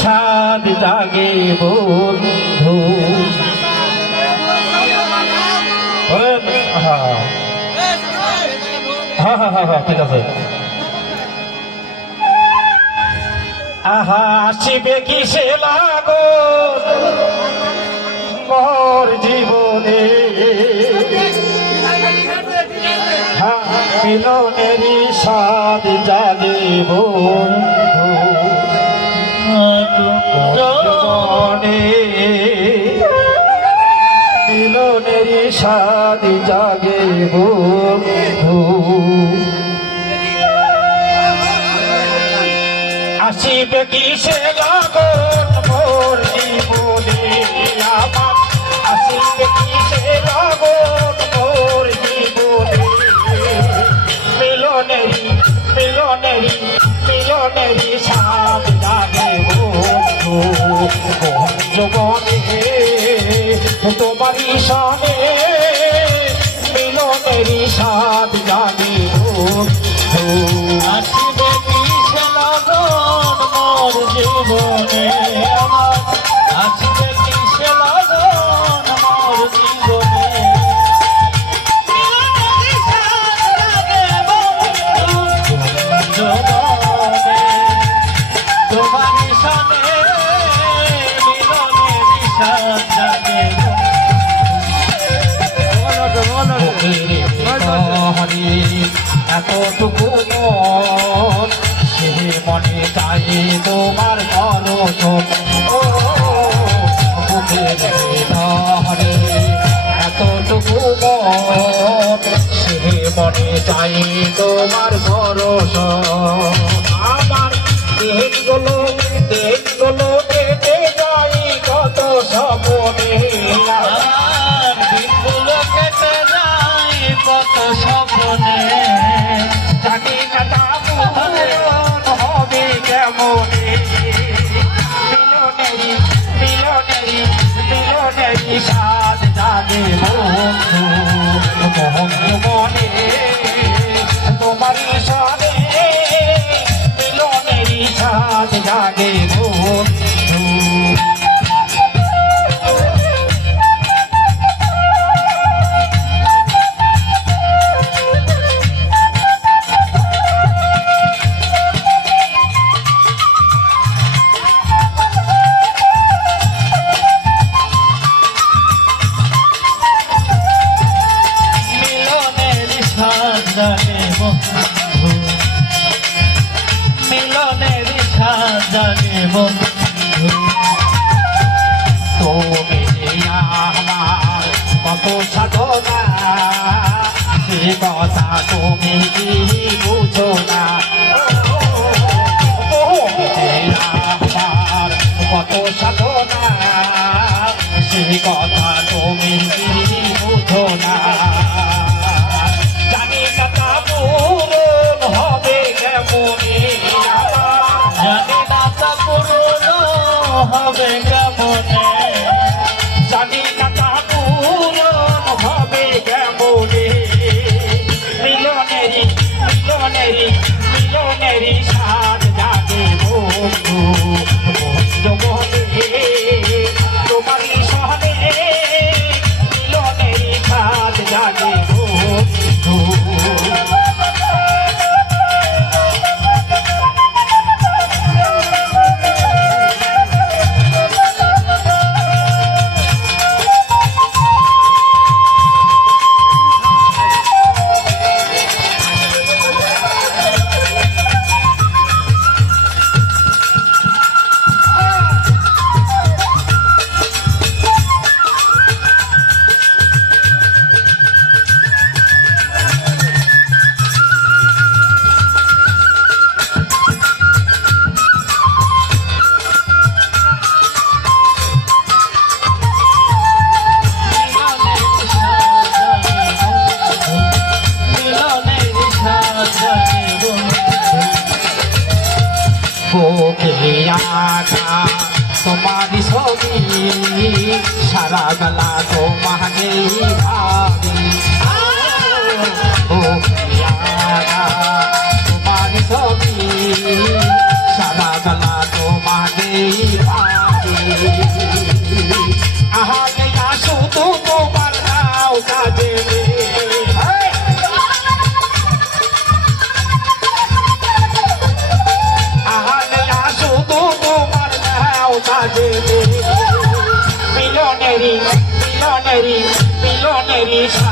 সাদ জাগে বন্ধু। হ্যাঁ ঠিক আছে। আহা আসিবে কিসে লাগো মোর জীবনে, মিলনেরই সাদ জাগে বন্ধু জীবনে, মিলনেরই সাদ জাগে বন্ধু। আসিবে কিসে লাগন মোর জীবনে আমার, আসিবে কিসে লাগন মোর জীবনে, মিলনেরই মিলনেরই মিলনেরই সাদ জাগে বন্ধু জীবনে, তোমারই সনে মিলনেরই সাদ জাগে বন্ধু। আসিবে কিসে লাগন মোর জীবনে আমার, আসিবে কিসে লাগন মোর জীবনে, মিলনেরই সাদ জাগে বন্ধু জীবনে, তোমারই সনে মিলনেরই সাদ জাগে হরি এতটুকু মন সে মনে চাই তোমার দর্শন, ও বুকের হরে এতটুকু মন সে মনে চাই তোমার দর্শন। আমার দিনগুলো দিনগুলো কেটে যাই কত স্বপ্নে, দিনগুলো কেটে যায় কত স্বপ্নে, জানি না তা পূরণ হবে কেমনে, মিলনেরই মিলনেরই মিলনেরই সাদ জাগে বন্ধু মোহন মনে, তোমারই সনে মিলনেরই সাদ জাগে বন্ধু। মিলনেরই সাদ জাগে বন্ধু, মিলনেরই সাদ জাগে বন্ধু, তুমি যে আমার কত সাধনা সে কথা তুমি কি বুঝো না, তুমি যে আমার কত সাধনা সে কথা তুমি কি বুঝো না, জানি না তা পূরণ হবে কেমনে, জানি না তা পূরণ হবে কেমনে, জানি না তা পূরণ হবে কেমনে, মিলনেরই মিলনেরই মিলনেরই সাদ জাগে বন্ধু জীবনে, তোমারই সনে মিলনেরই সাদ জাগে বন্ধু। तुम्हारी सोनी सारा गला तुम्हारे भाभी तुम्हारी सोनी सारा गला तुम्हारे মনের